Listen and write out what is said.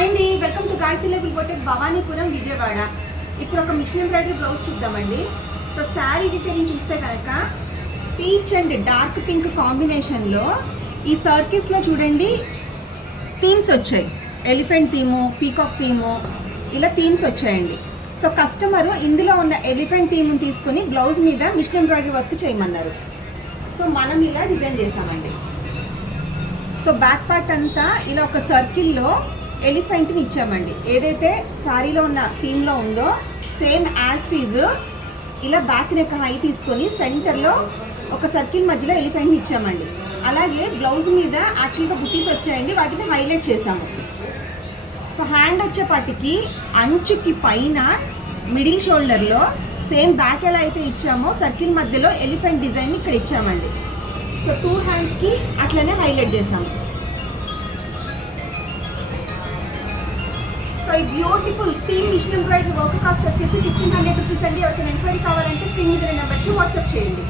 Hi అండి, welcome to Gayatri label boutique Bhavanipuram Vijayawada. ఇప్పుడు ఒక మిషన్ ఎంబ్రాయిడరీ బ్లౌజ్ చూద్దామండి. సో శారీ డీటెయిలింగ్ చూస్తే కనుక పీచ్ అండ్ డార్క్ పింక్ కాంబినేషన్లో ఈ సర్కిల్స్లో చూడండి థీమ్స్ వచ్చాయి. ఎలిఫెంట్ థీము, పీకాక్ థీము, ఇలా థీమ్స్ వచ్చాయండి. సో కస్టమరు ఇందులో ఉన్న ఎలిఫెంట్ థీమ్ని తీసుకుని బ్లౌజ్ మీద మిషన్ ఎంబ్రాయిడరీ వర్క్ చేయమన్నారు. సో మనం ఇలా డిజైన్ చేసామండి. సో బ్యాక్ పార్ట్ అంతా ఇలా ఒక సర్కిల్లో ఎలిఫెంట్ని ఇచ్చామండి. ఏదైతే శారీలో ఉన్న థీమ్లో ఉందో సేమ్ యాజ్ టీజ్ ఇలా బ్యాక్ నెక్ హై తీసుకొని సెంటర్లో ఒక సర్కిల్ మధ్యలో ఎలిఫెంట్ని ఇచ్చామండి. అలాగే బ్లౌజ్ మీద యాక్చువల్గా బుటీస్ వచ్చాయండి, వాటిని హైలైట్ చేసాము. సో హ్యాండ్ వచ్చేపాటికి అంచుకి పైన మిడిల్ షోల్డర్లో సేమ్ బ్యాక్ ఎలా అయితే ఇచ్చామో సర్కిల్ మధ్యలో ఎలిఫెంట్ డిజైన్ ఇక్కడ ఇచ్చామండి. సో 2 హ్యాండ్స్కి అట్లనే హైలైట్ చేసాము. సో ఈ beautiful theme machine embroidery work cost వచ్చేసి 1500 రూపీస్ అండి. ఎవరికైనా ఎంక్వైరీ కావాలంటే స్క్రీన్ మీద నెంబర్కి వాట్సాప్ చేయండి.